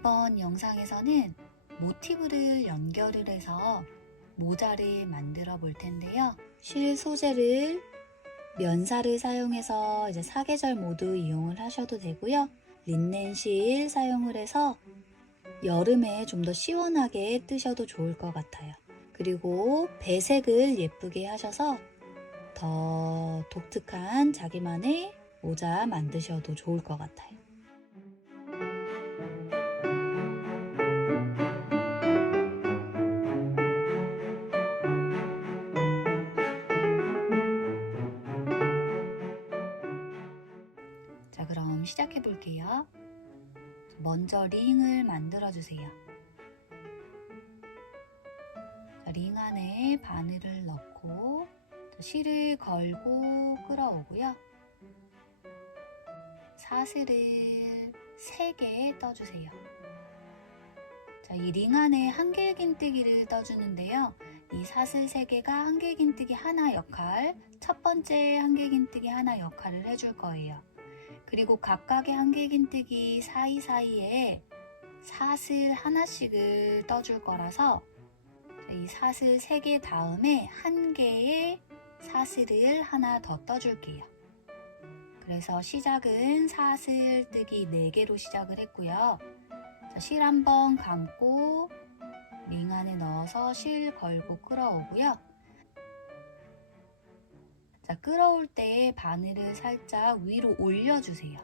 이번 영상에서는 모티브를 연결을 해서 모자를 만들어 볼 텐데요. 실 소재를 면사를 사용해서 이제 사계절 모두 이용을 하셔도 되고요. 린넨 실 사용을 해서 여름에 좀 더 시원하게 뜨셔도 좋을 것 같아요. 그리고 배색을 예쁘게 하셔서 더 독특한 자기만의 모자 만드셔도 좋을 것 같아요. 자, 그럼 시작해 볼게요. 먼저 링을 만들어 주세요. 자, 링 안에 바늘을 넣고 실을 걸고 끌어오고요. 사슬을 3개 떠주세요. 자, 이 링 안에 한길긴뜨기를 떠주는데요. 이 사슬 3개가 한길긴뜨기 하나 역할, 첫 번째 한길긴뜨기 하나 역할을 해줄 거예요. 그리고 각각의 한길긴뜨기 사이사이에 사슬 하나씩을 떠줄 거라서 이 사슬 3개 다음에 1개의 사슬을 하나 더 떠줄게요. 그래서 시작은 사슬 뜨기 4개로 시작을 했고요. 자, 실 한번 감고 링 안에 넣어서 실 걸고 끌어오고요. 자, 끌어올 때 바늘을 살짝 위로 올려주세요.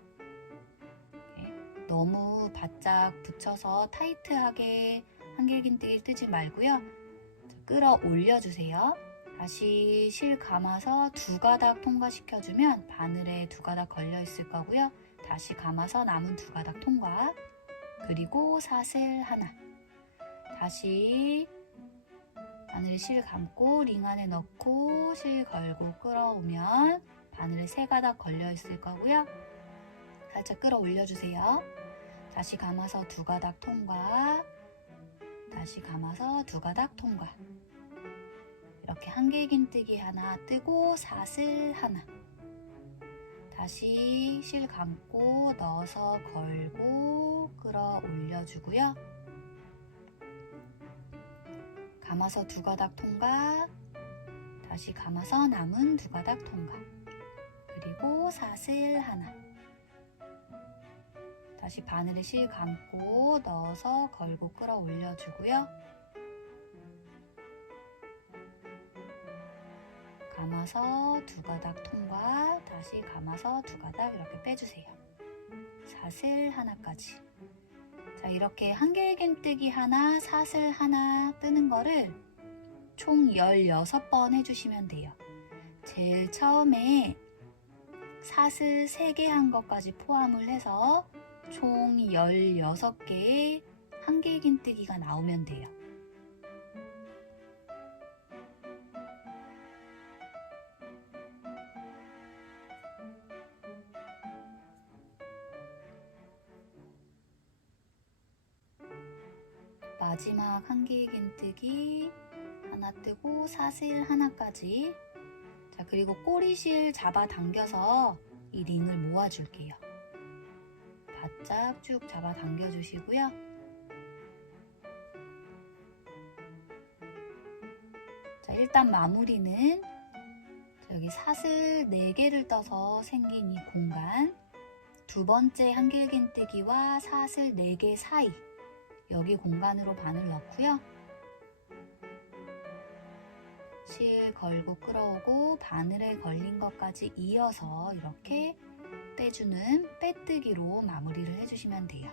너무 바짝 붙여서 타이트하게 한길긴뜨기 뜨지 말고요. 자, 끌어올려주세요. 다시 실 감아서 2가닥 통과시켜주면 바늘에 2가닥 걸려 있을 거고요. 다시 감아서 남은 2가닥 통과. 그리고 사슬 하나. 다시 바늘 실 감고 링 안에 넣고 실 걸고 끌어오면 바늘에 3가닥 걸려 있을 거고요. 살짝 끌어올려주세요. 다시 감아서 2가닥 통과. 다시 감아서 2가닥 통과. 이렇게 한길긴뜨기 하나 뜨고 사슬 하나. 다시 실 감고 넣어서 걸고 끌어올려주고요. 감아서 2가닥 통과. 다시 감아서 남은 2가닥 통과. 그리고 사슬 하나. 다시 바늘에 실 감고 넣어서 걸고 끌어올려주고요. 감아서 2가닥 통과, 다시 감아서 2가닥 이렇게 빼주세요. 사슬 하나까지. 자, 이렇게 한길긴뜨기 하나, 사슬 하나 뜨는 거를 총 16번 해주시면 돼요. 제일 처음에 사슬 3개 한 것까지 포함을 해서 총 16개의 한길긴뜨기가 나오면 돼요. 마지막 한길긴뜨기 하나 뜨고 사슬 하나까지. 자, 그리고 꼬리실 잡아당겨서 이 링을 모아줄게요. 바짝 쭉 잡아당겨 주시고요. 자, 일단 마무리는 여기 사슬 4개를 떠서 생긴 이 공간, 2번째 한길긴뜨기와 사슬 4개 사이, 여기 공간으로 바늘 넣고요. 실 걸고 끌어오고 바늘에 걸린 것까지 이어서 이렇게 빼주는 빼뜨기로 마무리를 해주시면 돼요.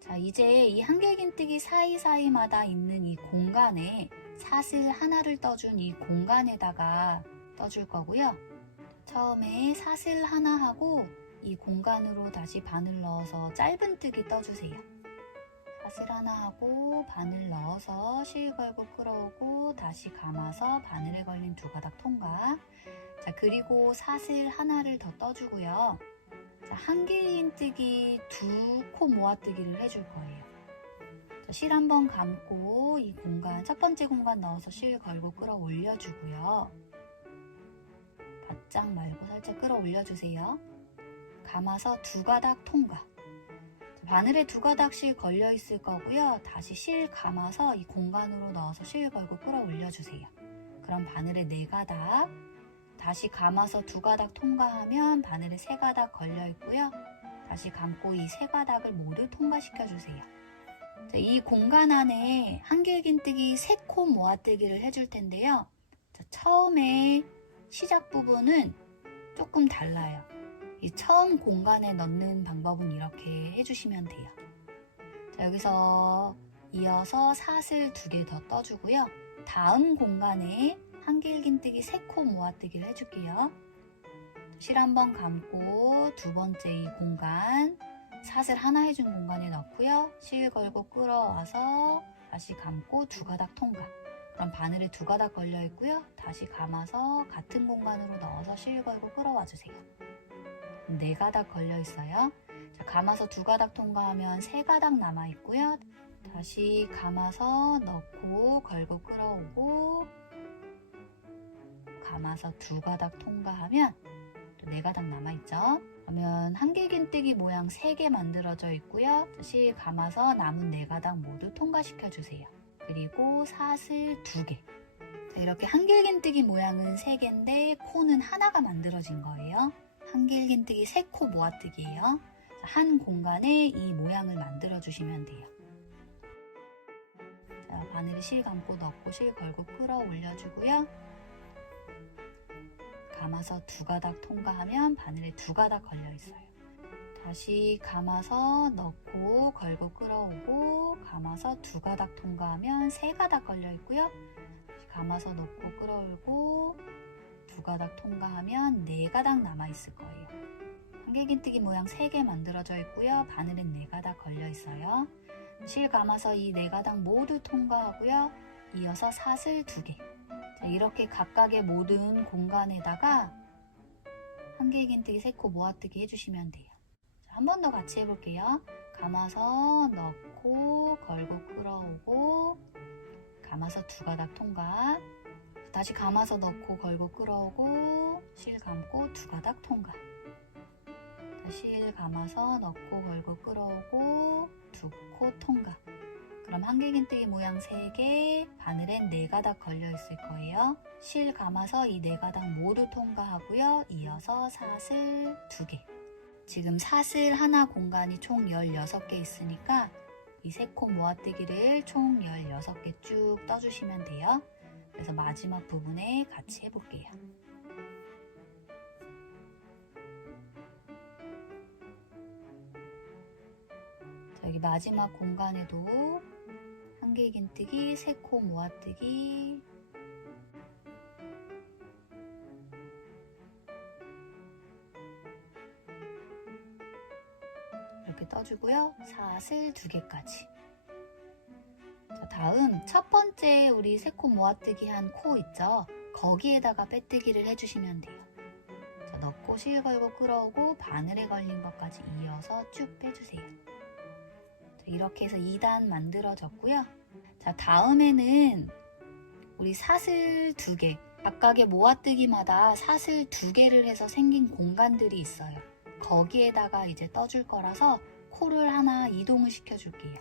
자, 이제 이 한길긴뜨기 사이사이마다 있는 이 공간에 사슬 하나를 떠준 이 공간에다가 떠줄 거고요. 처음에 사슬 하나 하고 이 공간으로 다시 바늘 넣어서 짧은뜨기 떠주세요. 사슬 하나 하고 바늘 넣어서 실 걸고 끌어오고 다시 감아서 바늘에 걸린 2가닥 통과. 자, 그리고 사슬 하나를 더 떠주고요. 자, 한길긴뜨기 2코 모아뜨기를 해줄 거예요. 자, 실 한번 감고 이 공간, 첫 번째 공간 넣어서 실 걸고 끌어올려주고요. 바짝 말고 살짝 끌어올려주세요. 감아서 2가닥 통과. 바늘에 2가닥씩 걸려 있을 거고요. 다시 실 감아서 이 공간으로 넣어서 실 걸고 끌어올려 주세요. 그럼 바늘에 4가닥, 다시 감아서 2가닥 통과하면 바늘에 3가닥 걸려 있고요. 다시 감고 이 3가닥을 모두 통과시켜 주세요. 자, 이 공간 안에 한길긴뜨기 3코 모아뜨기를 해줄 텐데요. 자, 처음에 시작 부분은 조금 달라요. 이 처음 공간에 넣는 방법은 이렇게 해주시면 돼요. 자, 여기서 이어서 사슬 2개 더 떠주고요. 다음 공간에 한길긴뜨기 3코 모아뜨기를 해줄게요. 실 한번 감고 2번째 이 공간 사슬 하나 해준 공간에 넣고요. 실 걸고 끌어와서 다시 감고 2가닥 통과. 그럼 바늘에 2가닥 걸려 있고요. 다시 감아서 같은 공간으로 넣어서 실 걸고 끌어와 주세요. 4가닥 걸려 있어요. 자, 감아서 2가닥 통과하면 3가닥 남아 있고요. 다시 감아서 넣고 걸고 끌어오고 감아서 2가닥 통과하면 또 4가닥 남아 있죠. 그러면 한길긴뜨기 모양 3개 만들어져 있고요. 실 감아서 남은 4가닥 모두 통과시켜 주세요. 그리고 사슬 2개. 자, 이렇게 한길긴뜨기 모양은 3개인데 코는 하나가 만들어진 거예요. 한길긴뜨기 3코 모아뜨기예요. 자, 한 공간에 이 모양을 만들어 주시면 돼요. 자, 바늘에 실 감고 넣고 실 걸고 끌어올려 주고요. 감아서 2가닥 통과하면 바늘에 2가닥 걸려 있어요. 다시 감아서 넣고 걸고 끌어오고 감아서 2가닥 통과하면 3가닥 걸려 있고요. 감아서 넣고 끌어올고 2가닥 통과하면 4가닥 남아 있을 거예요. 한길긴뜨기 모양 3개 만들어져 있고요. 바늘은 4가닥 걸려 있어요. 실 감아서 이 4가닥 모두 통과하고요. 이어서 사슬 2개. 자, 이렇게 각각의 모든 공간에다가 한길긴뜨기 3코 모아뜨기 해주시면 돼요. 한 번 더 같이 해볼게요. 감아서 넣고 걸고 끌어오고 감아서 2가닥 통과. 다시 감아서 넣고 걸고 끌어오고 실 감고 2가닥 통과. 실 감아서 넣고 걸고 끌어오고 2코 통과. 그럼 한길긴뜨기 모양 3개, 바늘엔 4가닥 걸려 있을 거예요. 실 감아서 이 4가닥 모두 통과하고요. 이어서 사슬 2개. 지금 사슬 하나 공간이 총 16개 있으니까 이 3코 모아뜨기를 총 16개 쭉 떠주시면 돼요. 그래서 마지막 부분에 같이 해볼게요. 자, 여기 마지막 공간에도 한길긴뜨기 3코 모아뜨기 이렇게 떠주고요. 사슬 2개까지. 자, 다음 첫 번째 우리 3코 모아뜨기 한 코 있죠? 거기에다가 빼뜨기를 해주시면 돼요. 자, 넣고 실 걸고 끌어오고 바늘에 걸린 것까지 이어서 쭉 빼주세요. 자, 이렇게 해서 2단 만들어졌고요. 자, 다음에는 우리 사슬 2개. 각각의 모아뜨기마다 사슬 2개를 해서 생긴 공간들이 있어요. 거기에다가 이제 떠줄 거라서 코를 하나 이동을 시켜줄게요.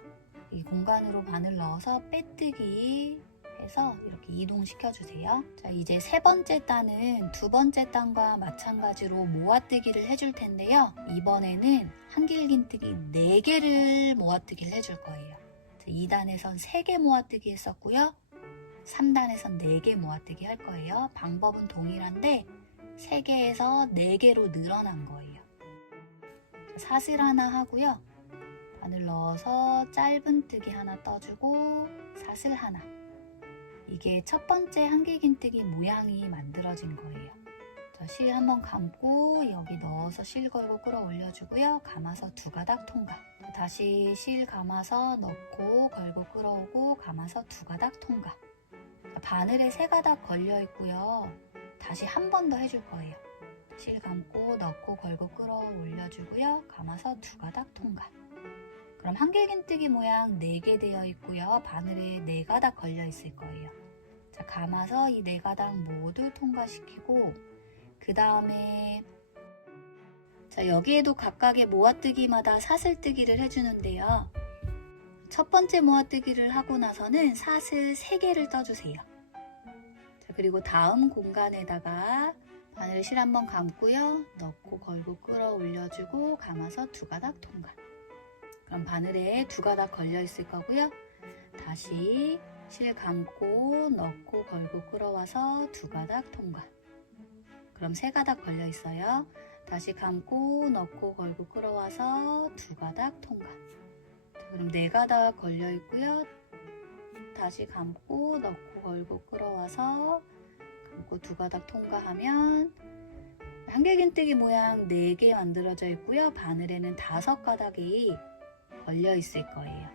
이 공간으로 바늘 넣어서 빼뜨기 해서 이렇게 이동시켜주세요. 자, 이제 3번째 단은 2번째 단과 마찬가지로 모아뜨기를 해줄 텐데요. 이번에는 한길긴뜨기 4개를 모아뜨기를 해줄 거예요. 2단에선 3개 모아뜨기 했었고요. 3단에선 4개 모아뜨기 할 거예요. 방법은 동일한데 3개에서 4개로 늘어난 거예요. 사슬 하나 하고요. 바늘 넣어서 짧은 뜨기 하나 떠주고 사슬 하나. 이게 첫 번째 한길긴뜨기 모양이 만들어진 거예요. 자, 실 한번 감고 여기 넣어서 실 걸고 끌어올려주고요. 감아서 2가닥 통과. 다시 실 감아서 넣고 걸고 끌어오고 감아서 2가닥 통과. 바늘에 3가닥 걸려 있고요. 다시 한 번 더 해줄 거예요. 실 감고 넣고 걸고 끌어올려주고요. 감아서 2가닥 통과. 그럼 한길긴뜨기 모양 4개 되어 있고요. 바늘에 4가닥 걸려 있을 거예요. 자, 감아서 이 4가닥 모두 통과시키고 그 다음에 자, 여기에도 각각의 모아뜨기마다 사슬뜨기를 해주는데요. 첫 번째 모아뜨기를 하고 나서는 사슬 3개를 떠주세요. 자, 그리고 다음 공간에다가 바늘 실 한번 감고요. 넣고 걸고 끌어올려주고 감아서 2가닥 통과. 그럼 바늘에 2가닥 걸려 있을 거고요. 다시 실 감고 넣고 걸고 끌어와서 2가닥 통과. 그럼 3가닥 걸려 있어요. 다시 감고 넣고 걸고 끌어와서 2가닥 통과. 그럼 4가닥 걸려 있고요. 다시 감고 넣고 걸고 끌어와서 감고 2가닥 통과하면 한길긴뜨기 모양 4개 만들어져 있고요. 바늘에는 5가닥이 걸려 있을 거예요.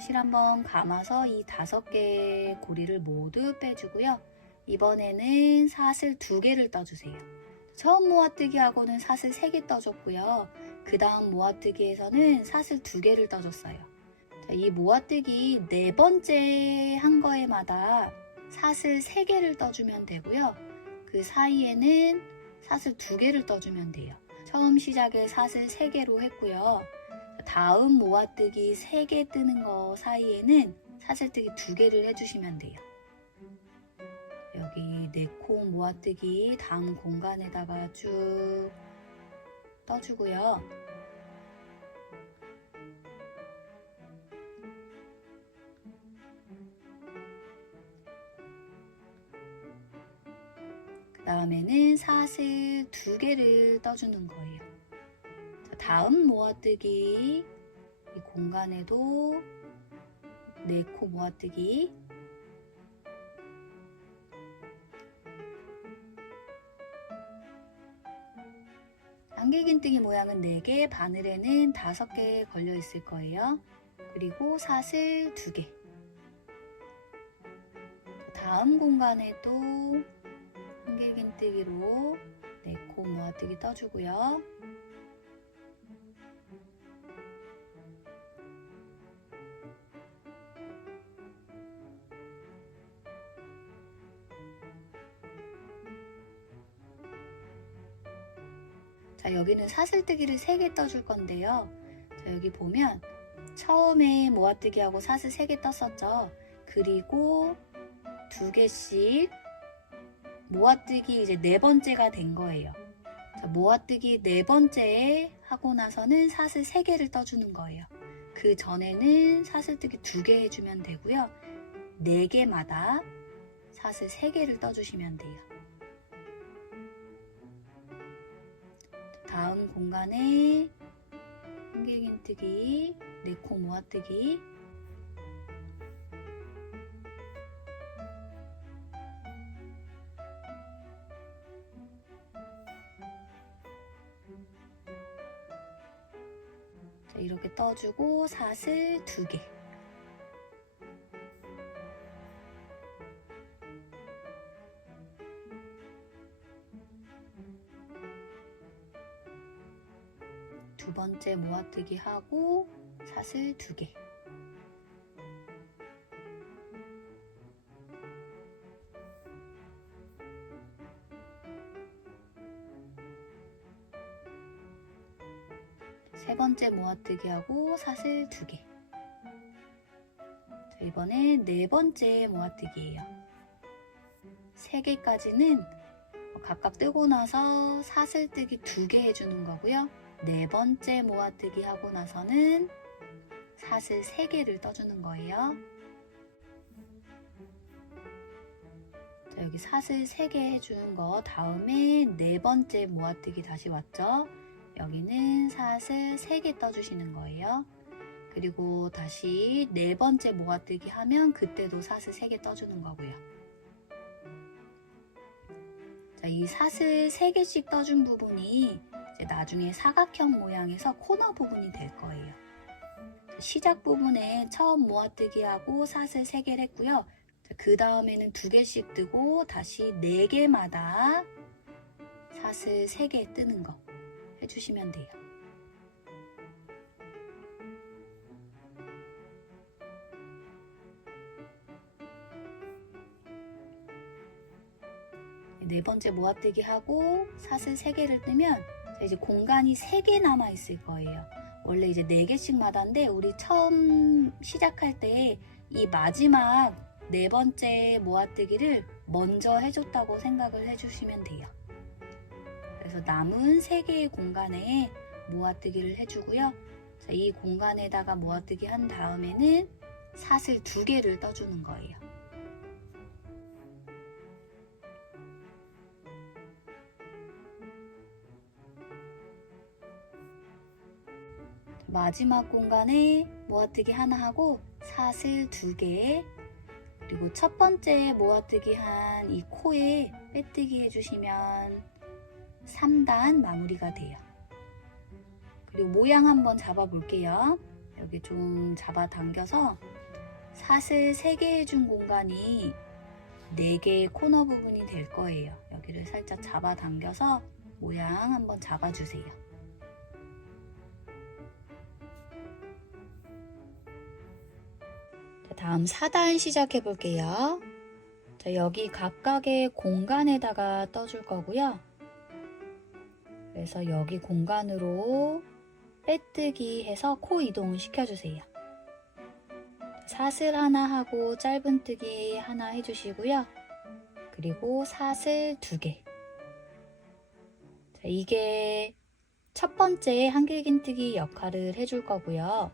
실 한번 감아서 이 5개의 고리를 모두 빼주고요. 이번에는 사슬 2개를 떠주세요. 처음 모아뜨기 하고는 사슬 3개 떠줬고요. 그 다음 모아뜨기에서는 사슬 2개를 떠줬어요. 자, 이 모아뜨기 4번째 한 거에마다 사슬 3개를 떠주면 되고요. 그 사이에는 사슬 2개를 떠주면 돼요. 처음 시작에 사슬 3개로 했고요. 다음 모아뜨기 3개 뜨는 거 사이에는 사슬뜨기 2개를 해주시면 돼요. 여기 4코 모아뜨기 다음 공간에다가 쭉 떠주고요. 그 다음에는 사슬 2개를 떠주는 거예요. 자, 다음 모아뜨기 이 공간에도 4코 모아뜨기 한길긴뜨기 모양은 4개, 바늘에는 5개 걸려 있을 거예요. 그리고 사슬 2개. 다음 공간에도 한길긴뜨기로 4코 모아뜨기 떠주고요. 자, 여기는 사슬뜨기를 3개 떠줄 건데요. 자, 여기 보면 처음에 모아뜨기하고 사슬 3개 떴었죠. 그리고 2개씩 모아뜨기 이제 4번째가 된 거예요. 자, 모아뜨기 4번째 하고 나서는 사슬 3개를 떠주는 거예요. 그 전에는 사슬뜨기 2개 해주면 되고요. 4개마다 사슬 3개를 떠주시면 돼요. 다음 공간에 한길긴뜨기, 4코 모아뜨기 자, 이렇게 떠주고 사슬 2개 두 번째 모아뜨기 하고 사슬 2개 세 번째 모아뜨기 하고 사슬 2개 자, 이번엔 4번째 모아뜨기예요. 3개까지는 각각 뜨고 나서 사슬뜨기 2개 해주는 거고요. 4번째 모아뜨기 하고 나서는 사슬 3개를 떠주는 거예요. 자, 여기 사슬 3개 해준 거 다음에 4번째 모아뜨기 다시 왔죠. 여기는 사슬 3개 떠주시는 거예요. 그리고 다시 4번째 모아뜨기 하면 그때도 사슬 3개 떠주는 거고요. 자, 이 사슬 3개씩 떠준 부분이 이제 나중에 사각형 모양에서 코너 부분이 될 거예요. 시작 부분에 처음 모아뜨기 하고 사슬 3개를 했고요. 그 다음에는 2개씩 뜨고 다시 4개마다 사슬 3개 뜨는 거 해주시면 돼요. 네 번째 모아뜨기 하고 사슬 3개를 뜨면 이제 공간이 3개 남아 있을 거예요. 원래 이제 4개씩 마다인데 우리 처음 시작할 때 이 마지막 네 번째 모아뜨기를 먼저 해줬다고 생각을 해주시면 돼요. 그래서 남은 3개의 공간에 모아뜨기를 해주고요. 자, 이 공간에다가 모아뜨기 한 다음에는 사슬 2개를 떠주는 거예요. 마지막 공간에 모아뜨기 하나 하고 사슬 2개, 그리고 첫 번째 모아뜨기 한 이 코에 빼뜨기 해주시면 3단 마무리가 돼요. 그리고 모양 한번 잡아 볼게요. 여기 좀 잡아 당겨서 사슬 3개 해준 공간이 4개의 코너 부분이 될 거예요. 여기를 살짝 잡아 당겨서 모양 한번 잡아주세요. 다음 4단 시작해 볼게요. 자, 여기 각각의 공간에다가 떠줄 거고요. 그래서 여기 공간으로 빼뜨기 해서 코 이동을 시켜주세요. 사슬 하나 하고 짧은뜨기 하나 해주시고요. 그리고 사슬 2개. 자, 이게 첫 번째 한길긴뜨기 역할을 해줄 거고요.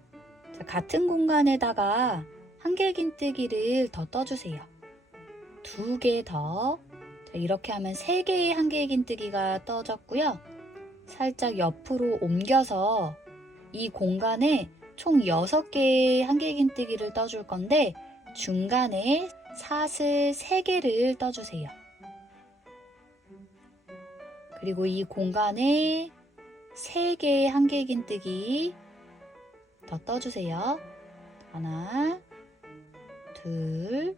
자, 같은 공간에다가 한길긴뜨기를 더 떠주세요. 2개 더. 자, 이렇게 하면 3개의 한길긴뜨기가 떠졌고요. 살짝 옆으로 옮겨서 이 공간에 총 6개의 한길긴뜨기를 떠줄 건데 중간에 사슬 3개를 떠주세요. 그리고 이 공간에 3개의 한길긴뜨기 더 떠주세요. 하나, 둘,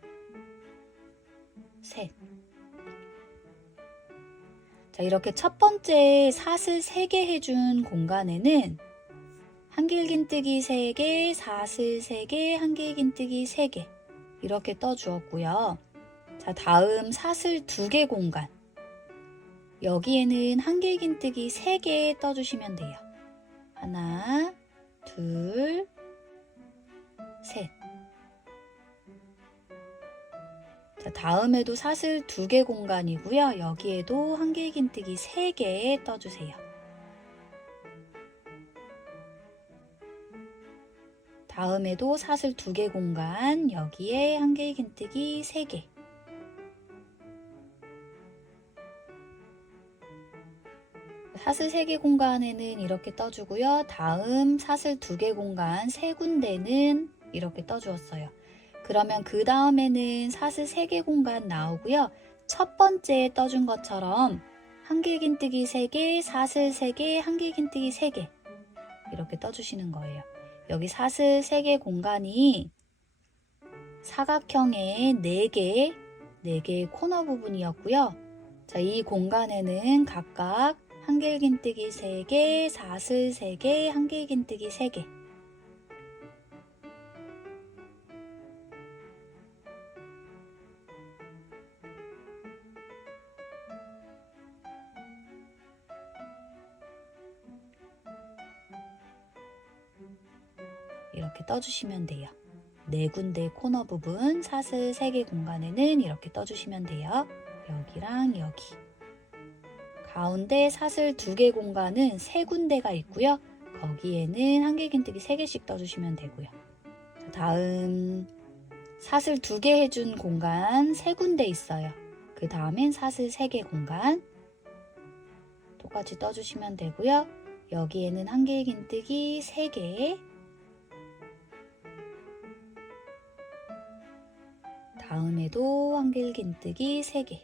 셋. 자, 이렇게 첫 번째 사슬 3개 해준 공간에는 한길긴뜨기 3개, 사슬 3개, 한길긴뜨기 3개 이렇게 떠주었고요. 자, 다음 사슬 2개 공간. 여기에는 한길긴뜨기 3개 떠주시면 돼요. 하나, 둘, 셋. 자, 다음에도 사슬 2개 공간이고요. 여기에도 한길긴뜨기 3개 떠주세요. 다음에도 사슬 2개 공간, 여기에 한길긴뜨기 3개. 사슬 3개 공간에는 이렇게 떠주고요. 다음 사슬 2개 공간 3군데는 이렇게 떠주었어요. 그러면 그 다음에는 사슬 3개 공간 나오고요. 첫 번째 떠준 것처럼 한길긴뜨기 3개, 사슬 3개, 한길긴뜨기 3개 이렇게 떠주시는 거예요. 여기 사슬 3개 공간이 사각형의 4개의 코너 부분이었고요. 자, 이 공간에는 각각 한길긴뜨기 3개, 사슬 3개, 한길긴뜨기 3개. 이렇게 떠주시면 돼요. 4군데 코너 부분 사슬 3개 공간에는 이렇게 떠주시면 돼요. 여기랑 여기. 가운데 사슬 2개 공간은 3군데가 있고요. 거기에는 한길긴뜨기 3개씩 떠주시면 되고요. 다음 사슬 2개 해준 공간 3군데 있어요. 그 다음엔 사슬 3개 공간 똑같이 떠주시면 되고요. 여기에는 한길긴뜨기 3개, 다음에도 한길긴뜨기 3개.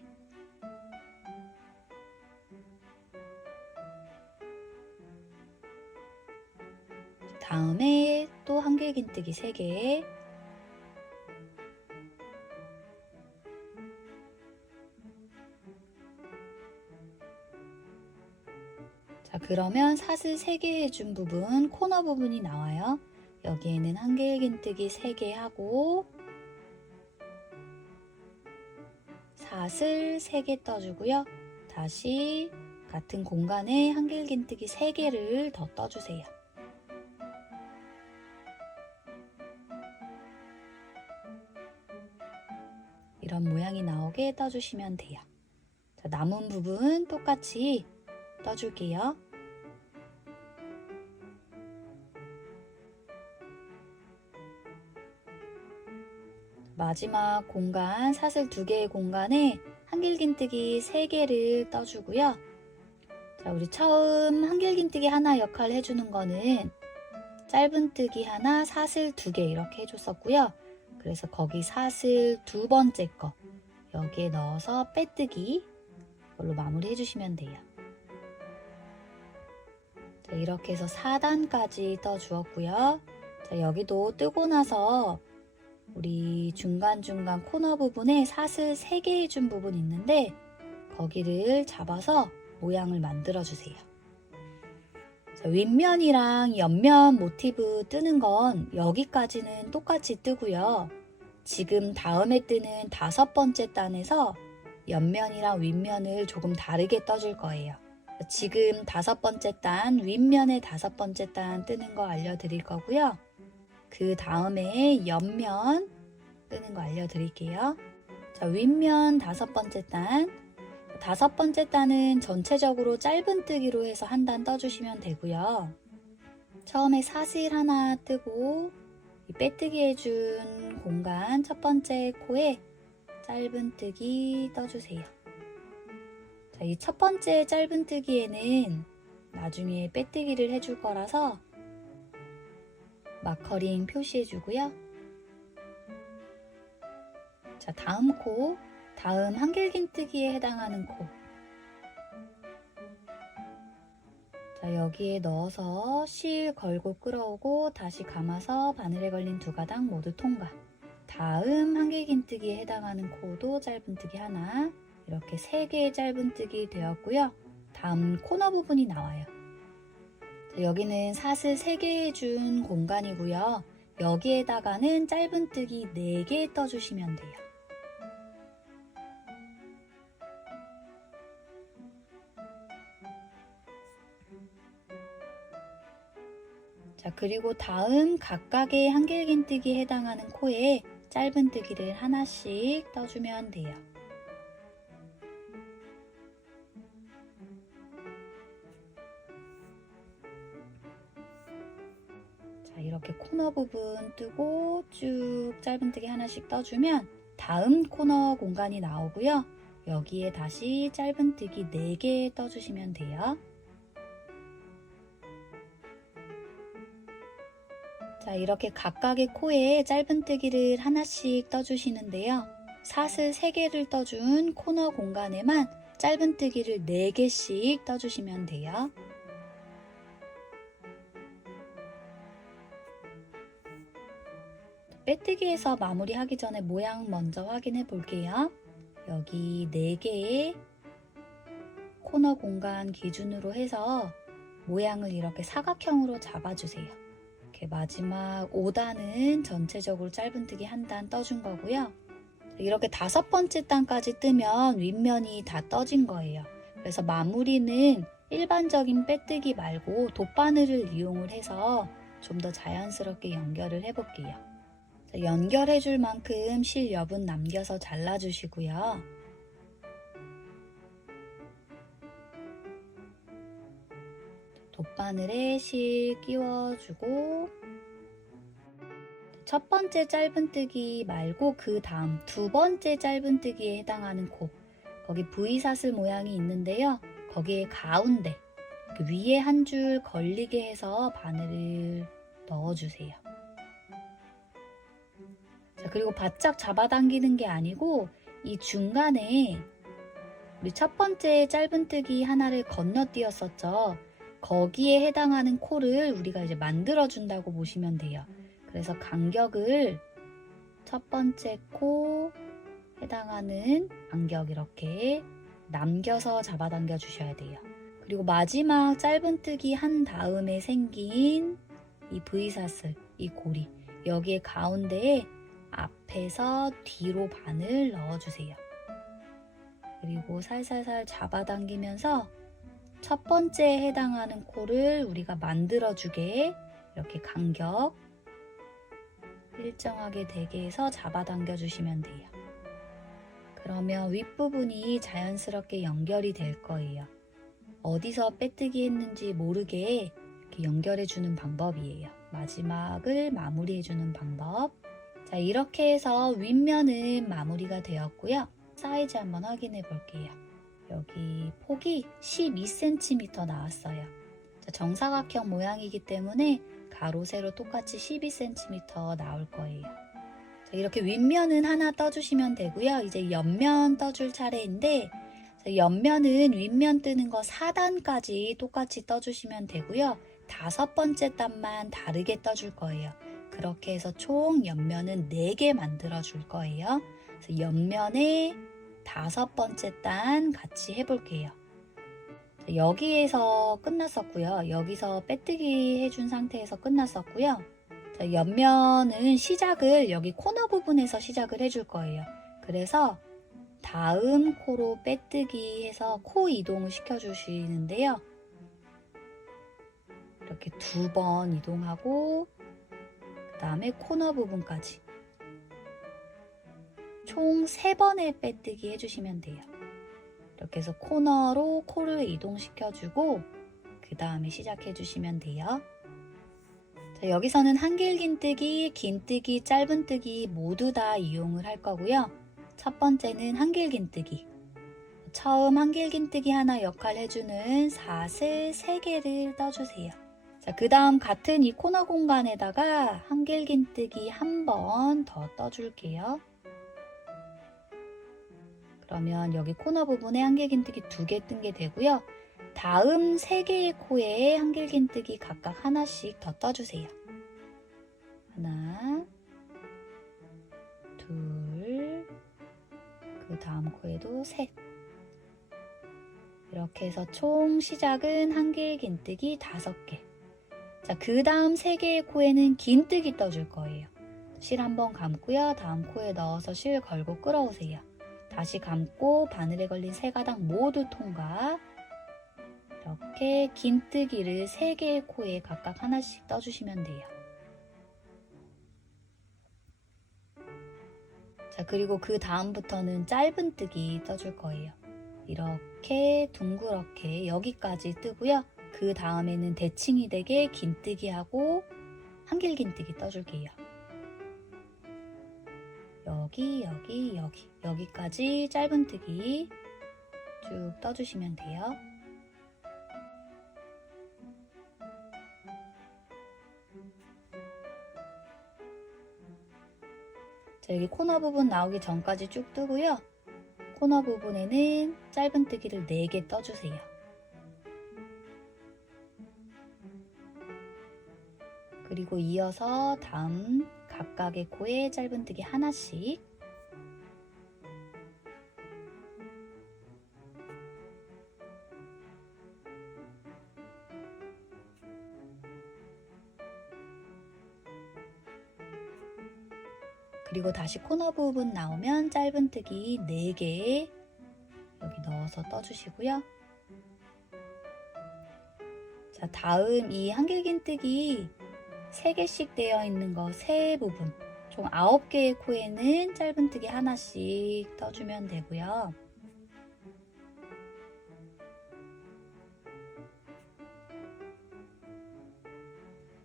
다음에 또 한길긴뜨기 3개. 자, 그러면 사슬 3개 해준 부분, 코너 부분이 나와요. 여기에는 한길긴뜨기 3개 하고 사슬 3개 떠주고요. 다시 같은 공간에 한길긴뜨기 3개를 더 떠주세요. 이런 모양이 나오게 떠주시면 돼요. 자, 남은 부분 똑같이 떠줄게요. 마지막 공간, 사슬 2개의 공간에 한길긴뜨기 3개를 떠주고요. 자, 우리 처음 한길긴뜨기 하나 역할을 해주는 거는 짧은뜨기 하나, 사슬 2개 이렇게 해줬었고요. 그래서 거기 사슬 2번째 거 여기에 넣어서 빼뜨기 이걸로 마무리 해주시면 돼요. 자, 이렇게 해서 4단까지 떠주었고요. 자, 여기도 뜨고 나서 우리 중간중간 코너 부분에 사슬 3개 해준 부분 있는데 거기를 잡아서 모양을 만들어 주세요. 자, 윗면이랑 옆면 모티브 뜨는 건 여기까지는 똑같이 뜨고요. 지금 다음에 뜨는 5번째 단에서 옆면이랑 윗면을 조금 다르게 떠줄 거예요. 지금 5번째 단, 윗면에 5번째 단 뜨는 거 알려드릴 거고요. 그 다음에 옆면 뜨는 거 알려드릴게요. 자, 윗면 5번째 단. 5번째 단은 전체적으로 짧은뜨기로 해서 한 단 떠주시면 되고요. 처음에 사슬 하나 뜨고 이 빼뜨기 해준 공간 첫 번째 코에 짧은뜨기 떠주세요. 자, 이 첫 번째 짧은뜨기에는 나중에 빼뜨기를 해줄 거라서 마커링 표시해주고요. 자, 다음 코, 다음 한길긴뜨기에 해당하는 코. 자, 여기에 넣어서 실 걸고 끌어오고 다시 감아서 바늘에 걸린 2가닥 모두 통과. 다음 한길긴뜨기에 해당하는 코도 짧은뜨기 하나, 이렇게 3개의 짧은뜨기 되었고요. 다음 코너 부분이 나와요. 자, 여기는 사슬 3개 해준 공간이고요. 여기에다가는 짧은뜨기 4개 떠주시면 돼요. 자, 그리고 다음 각각의 한길긴뜨기에 해당하는 코에 짧은뜨기를 하나씩 떠주면 돼요. 자, 이렇게 코너 부분 뜨고 쭉 짧은뜨기 하나씩 떠주면 다음 코너 공간이 나오고요. 여기에 다시 짧은뜨기 4개 떠주시면 돼요. 자, 이렇게 각각의 코에 짧은뜨기를 하나씩 떠주시는데요. 사슬 3개를 떠준 코너 공간에만 짧은뜨기를 4개씩 떠주시면 돼요. 빼뜨기에서 마무리하기 전에 모양 먼저 확인해 볼게요. 여기 4개의 코너 공간 기준으로 해서 모양을 이렇게 사각형으로 잡아주세요. 마지막 5단은 전체적으로 짧은뜨기 한 단 떠준 거고요. 이렇게 5번째 단까지 뜨면 윗면이 다 떠진 거예요. 그래서 마무리는 일반적인 빼뜨기 말고 돗바늘을 이용을 해서 좀 더 자연스럽게 연결을 해볼게요. 연결해 줄 만큼 실 옆은 남겨서 잘라주시고요. 돗바늘에 실 끼워주고 첫 번째 짧은뜨기 말고 그 다음 2번째 짧은뜨기에 해당하는 코 거기 V사슬 모양이 있는데요. 거기에 가운데 그 위에 한 줄 걸리게 해서 바늘을 넣어주세요. 자, 그리고 바짝 잡아당기는 게 아니고 이 중간에 우리 첫 번째 짧은뜨기 하나를 건너뛰었었죠. 거기에 해당하는 코를 우리가 이제 만들어준다고 보시면 돼요. 그래서 간격을 첫 번째 코 해당하는 간격 이렇게 남겨서 잡아당겨 주셔야 돼요. 그리고 마지막 짧은뜨기 한 다음에 생긴 이 V사슬, 이 고리 여기에 가운데에 앞에서 뒤로 바늘 넣어주세요. 그리고 살살살 잡아당기면서 첫 번째에 해당하는 코를 우리가 만들어주게 이렇게 간격 일정하게 되게 해서 잡아당겨 주시면 돼요. 그러면 윗부분이 자연스럽게 연결이 될 거예요. 어디서 빼뜨기 했는지 모르게 이렇게 연결해 주는 방법이에요. 마지막을 마무리해 주는 방법. 자, 이렇게 해서 윗면은 마무리가 되었고요. 사이즈 한번 확인해 볼게요. 여기 폭이 12cm 나왔어요. 자, 정사각형 모양이기 때문에 가로 세로 똑같이 12cm 나올 거예요. 자, 이렇게 윗면은 하나 떠주시면 되고요. 이제 옆면 떠줄 차례인데, 자, 옆면은 윗면 뜨는 거 4단까지 똑같이 떠주시면 되고요. 5번째 단만 다르게 떠줄 거예요. 그렇게 해서 총 옆면은 4개 만들어 줄 거예요. 그래서 옆면에 5번째 단 같이 해볼게요. 여기에서 끝났었고요. 여기서 빼뜨기 해준 상태에서 끝났었고요. 자, 옆면은 시작을 여기 코너 부분에서 시작을 해줄 거예요. 그래서 다음 코로 빼뜨기 해서 코 이동을 시켜주시는데요. 이렇게 2번 이동하고 그 다음에 코너 부분까지 총 3번의 빼뜨기 해주시면 돼요. 이렇게 해서 코너로 코를 이동시켜주고 그 다음에 시작해주시면 돼요. 자, 여기서는 한길긴뜨기, 긴뜨기, 짧은뜨기 모두 다 이용을 할 거고요. 첫 번째는 한길긴뜨기. 처음 한길긴뜨기 하나 역할 해주는 사슬 3개를 떠주세요. 자, 그 다음 같은 이 코너 공간에다가 한길긴뜨기 한 번 더 떠줄게요. 그러면 여기 코너 부분에 한길긴뜨기 2개 뜬 게 되고요. 다음 3개의 코에 한길긴뜨기 각각 하나씩 더 떠주세요. 하나, 둘, 그 다음 코에도 셋. 이렇게 해서 총 시작은 한길긴뜨기 5개. 자, 그 다음 3개의 코에는 긴뜨기 떠줄 거예요. 실 한번 감고요. 다음 코에 넣어서 실 걸고 끌어오세요. 다시 감고 바늘에 걸린 3가닥 모두 통과. 이렇게 긴뜨기를 3개의 코에 각각 하나씩 떠주시면 돼요. 자, 그리고 그 다음부터는 짧은뜨기 떠줄 거예요. 이렇게 둥그렇게 여기까지 뜨고요. 그 다음에는 대칭이 되게 긴뜨기하고 한길긴뜨기 떠줄게요. 여기까지 짧은뜨기 쭉 떠주시면 돼요. 자, 여기 코너 부분 나오기 전까지 쭉 뜨고요. 코너 부분에는 짧은뜨기를 4개 떠주세요. 그리고 이어서 다음 각각의 코에 짧은뜨기 하나씩. 그리고 다시 코너 부분 나오면 짧은뜨기 4개 여기 넣어서 떠주시고요. 자, 다음 이 한길긴뜨기 3개씩 되어 있는 거 세 부분, 총 9개의 코에는 짧은뜨기 하나씩 떠주면 되고요.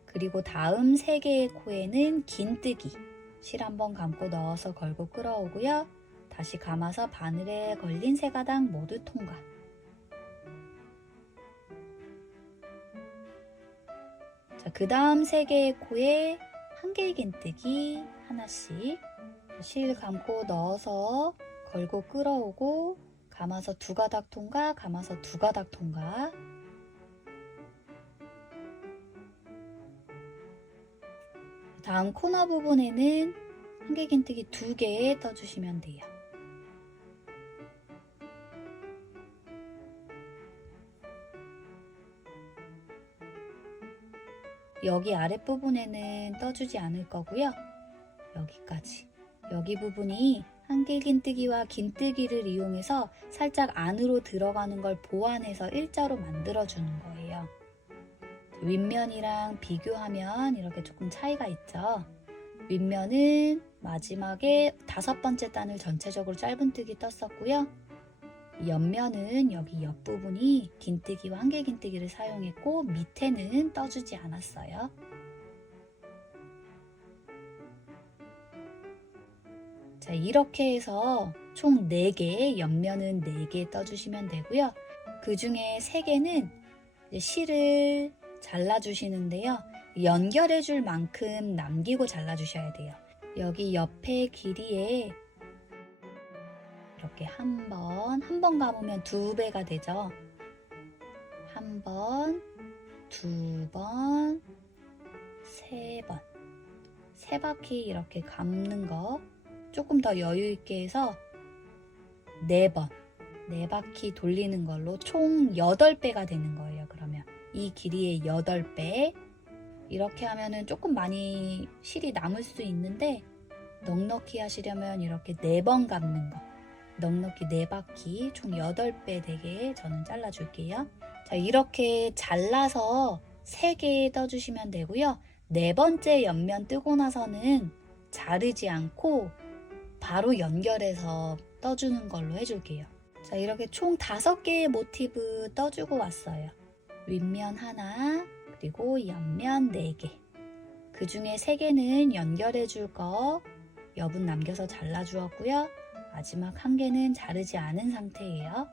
그리고 다음 3개의 코에는 긴뜨기, 실 한번 감고 넣어서 걸고 끌어오고요. 다시 감아서 바늘에 걸린 3가닥 모두 통과. 자, 그 다음 3개의 코에 한길긴뜨기 하나씩, 실 감고 넣어서 걸고 끌어오고 감아서 2가닥 통과, 감아서 2가닥 통과. 다음 코너 부분에는 한길긴뜨기 2개 떠주시면 돼요. 여기 아랫부분에는 떠주지 않을 거고요. 여기까지. 여기 부분이 한길긴뜨기와 긴뜨기를 이용해서 살짝 안으로 들어가는 걸 보완해서 일자로 만들어주는 거예요. 윗면이랑 비교하면 이렇게 조금 차이가 있죠. 윗면은 마지막에 5번째 단을 전체적으로 짧은뜨기 떴었고요. 옆면은 여기 옆부분이 긴뜨기와 한길긴뜨기를 사용했고 밑에는 떠주지 않았어요. 자, 이렇게 해서 총 4개, 옆면은 4개 떠주시면 되고요. 그 중에 3개는 실을 잘라주시는데요. 연결해줄 만큼 남기고 잘라주셔야 돼요. 여기 옆에 길이에 이렇게 한 번 감으면 2배가 되죠. 한 번, 2번, 3번. 3바퀴 이렇게 감는 거 조금 더 여유 있게 해서 4번, 4바퀴 돌리는 걸로 총 8배가 되는 거예요. 그러면 이 길이의 8배. 이렇게 하면은 조금 많이 실이 남을 수 있는데 넉넉히 하시려면 이렇게 4번 감는 거, 넉넉히 4바퀴 총 8배 되게 저는 잘라줄게요. 자, 이렇게 잘라서 3개 떠주시면 되고요. 4번째 옆면 뜨고 나서는 자르지 않고 바로 연결해서 떠주는 걸로 해줄게요. 자, 이렇게 총 5개의 모티브 떠주고 왔어요. 윗면 하나, 그리고 옆면 4개. 그 중에 3개는 연결해줄 거 여분 남겨서 잘라주었고요. 마지막 1개는 자르지 않은 상태예요.